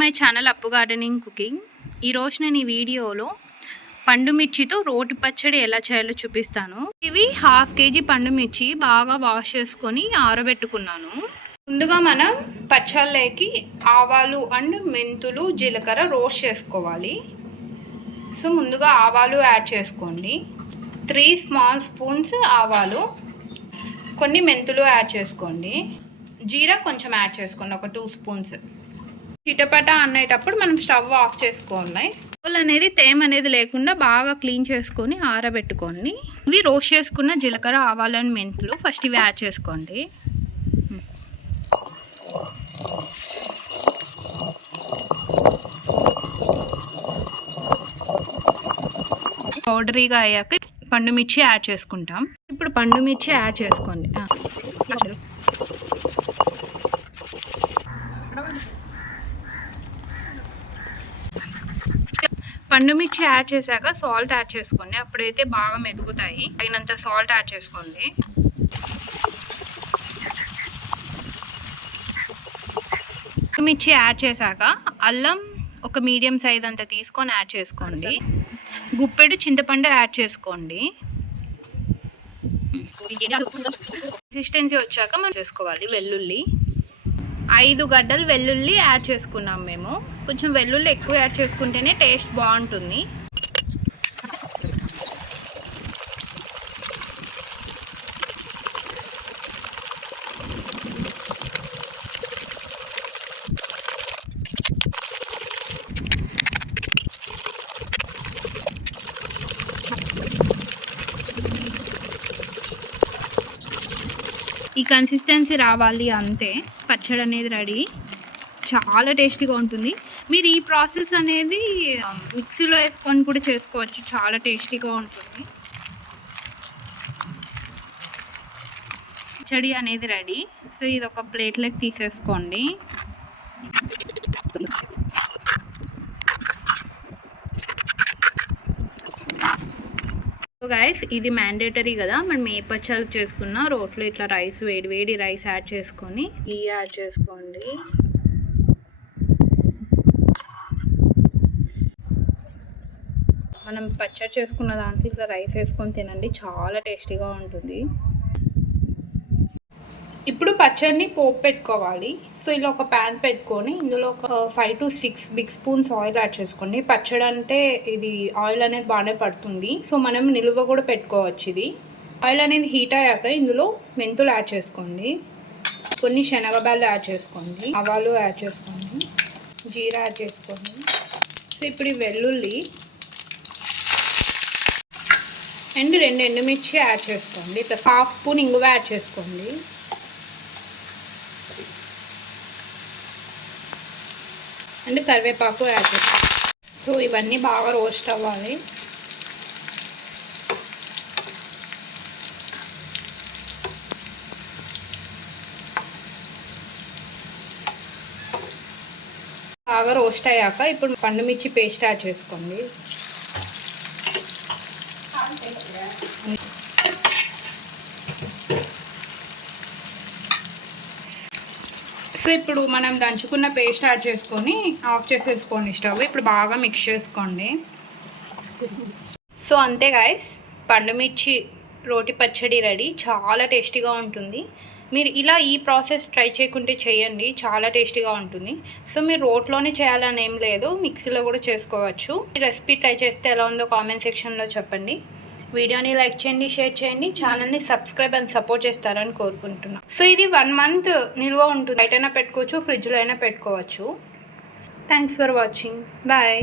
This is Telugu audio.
మై ఛానల్ అప్పు గార్డెనింగ్ కుకింగ్. ఈరోజు నేను ఈ వీడియోలో పండు మిర్చితో రోటి పచ్చడి ఎలా చేయాలో చూపిస్తాను. ఇవి హాఫ్ కేజీ పండు మిర్చి బాగా వాష్ చేసుకొని ఆరబెట్టుకున్నాను. ముందుగా మనం పచ్చళ్ళకి ఆవాలు అండ్ మెంతులు జీలకర్ర రోస్ట్ చేసుకోవాలి. సో ముందుగా ఆవాలు యాడ్ చేసుకోండి. త్రీ స్మాల్ స్పూన్స్ ఆవాలు కొన్ని మెంతులు యాడ్ చేసుకోండి. జీరా కొంచెం యాడ్ చేసుకోండి ఒక టూ స్పూన్స్. చిటపట అనేటప్పుడు మనం స్టవ్ ఆఫ్ చేసుకోవాలి. పూలు అనేది తేమ అనేది లేకుండా బాగా క్లీన్ చేసుకొని ఆరబెట్టుకోండి. ఇవి రోస్ట్ చేసుకున్న జీలకర్ర ఆవాలని మెంతులు ఫస్ట్ ఇవి యాడ్ చేసుకోండి. పౌడరీగా అయ్యాక పండు మిర్చి యాడ్ చేసుకుంటాం. ఇప్పుడు పండు మిర్చి యాడ్ చేసుకోండి. పండు మిర్చి యాడ్ చేశాక సాల్ట్ యాడ్ చేసుకోండి. అప్పుడైతే బాగా మెదుగుతాయి. తగినంత సాల్ట్ యాడ్ చేసుకోండి. మిర్చి యాడ్ చేశాక అల్లం ఒక మీడియం సైజ్ అంత తీసుకొని యాడ్ చేసుకోండి. గుప్పెడు చింతపండు యాడ్ చేసుకోండి. కన్సిస్టెన్సీ వచ్చాక మనం చేసుకోవాలి వెల్లుల్లి. ఐదు గడ్డలు వెల్లుల్లి యాడ్ చేసుకున్నాం మేము. కొంచెం వెల్లుల్లి ఎక్కువ యాడ్ చేసుకుంటేనే టేస్ట్ బాగుంటుంది. ఈ కన్సిస్టెన్సీ రావాలి అంతే. పచ్చడి అనేది రెడీ. చాలా టేస్టీగా ఉంటుంది. మీరు ఈ ప్రాసెస్ అనేది um, మిక్సీలో వేసుకొని కూడా చేసుకోవచ్చు. చాలా టేస్టీగా ఉంటుంది. పచ్చడి అనేది రెడీ. సో ఇది ఒక ప్లేట్లోకి తీసేసుకోండి. సో గైస్ ఇది మ్యాండేటరీ కదా. మనం ఏ పచ్చళ్ళు చేసుకున్నా రోట్లో ఇట్లా రైస్ వేడి వేడి రైస్ యాడ్ చేసుకొని ఈ యాడ్ చేసుకోండి. మనం పచ్చడి చేసుకున్న దాంట్లో ఇట్లా రైస్ వేసుకొని తినండి. చాలా టేస్టీగా ఉంటుంది. ఇప్పుడు పచ్చడిని పోపు పెట్టుకోవాలి. సో ఇలా ఒక ప్యాన్ పెట్టుకొని ఇందులో ఒక five to six big spoons oil add చేసుకోండి. పచ్చడి అంటే ఇది ఆయిల్ అనేది బాగానే పడుతుంది. సో మనం నిలువ కూడా పెట్టుకోవచ్చు ఇది. ఆయిల్ అనేది హీట్ అయ్యాక ఇందులో మెంతులు యాడ్ చేసుకోండి. కొన్ని శనగబాలు యాడ్ చేసుకోండి. ఆవాలు యాడ్ చేసుకోండి. జీరా యాడ్ చేసుకోండి. సో ఇప్పుడు ఈ వెల్లుల్లి అండ్ రెండు ఎండుమిర్చి యాడ్ చేసుకోండి. ఇట్లా హాఫ్ స్పూన్ ఇంగువ యాడ్ చేసుకోండి. అండ్ కరివేపాకు యాడ్ చేస్తాం. సో ఇవన్నీ బాగా రోస్ట్ అవ్వాలి. బాగా రోస్ట్ అయ్యాక ఇప్పుడు పండు మిర్చి పేస్ట్ యాడ్ చేసుకోండి. సో ఇప్పుడు మనం దంచుకున్న పేస్ట్ యాడ్ చేసుకొని ఆఫ్ చేసేసుకోండి స్టవ్. ఇప్పుడు బాగా మిక్స్ చేసుకోండి. సో అంతే గాయస్ పండుమిర్చి రోటి పచ్చడి రెడీ. చాలా టేస్టీగా ఉంటుంది. మీరు ఇలా ఈ ప్రాసెస్ ట్రై చేయకుంటే చేయండి చాలా టేస్టీగా ఉంటుంది. సో మీరు రోట్లోనే చేయాలని ఏం లేదు మిక్సీలో కూడా చేసుకోవచ్చు. ఈ రెసిపీ ట్రై చేస్తే ఎలా ఉందో కామెంట్ సెక్షన్లో చెప్పండి. వీడియోని లైక్ చేయండి షేర్ చేయండి. ఛానల్ని సబ్స్క్రైబ్ అండ్ సపోర్ట్ చేస్తారని కోరుకుంటున్నాను సో ఇది వన్ మంత్ నిల్వ ఉంటుంది. బయటైనా పెట్టుకోవచ్చు ఫ్రిడ్జ్లో అయినా పెట్టుకోవచ్చు. Thanks for watching bye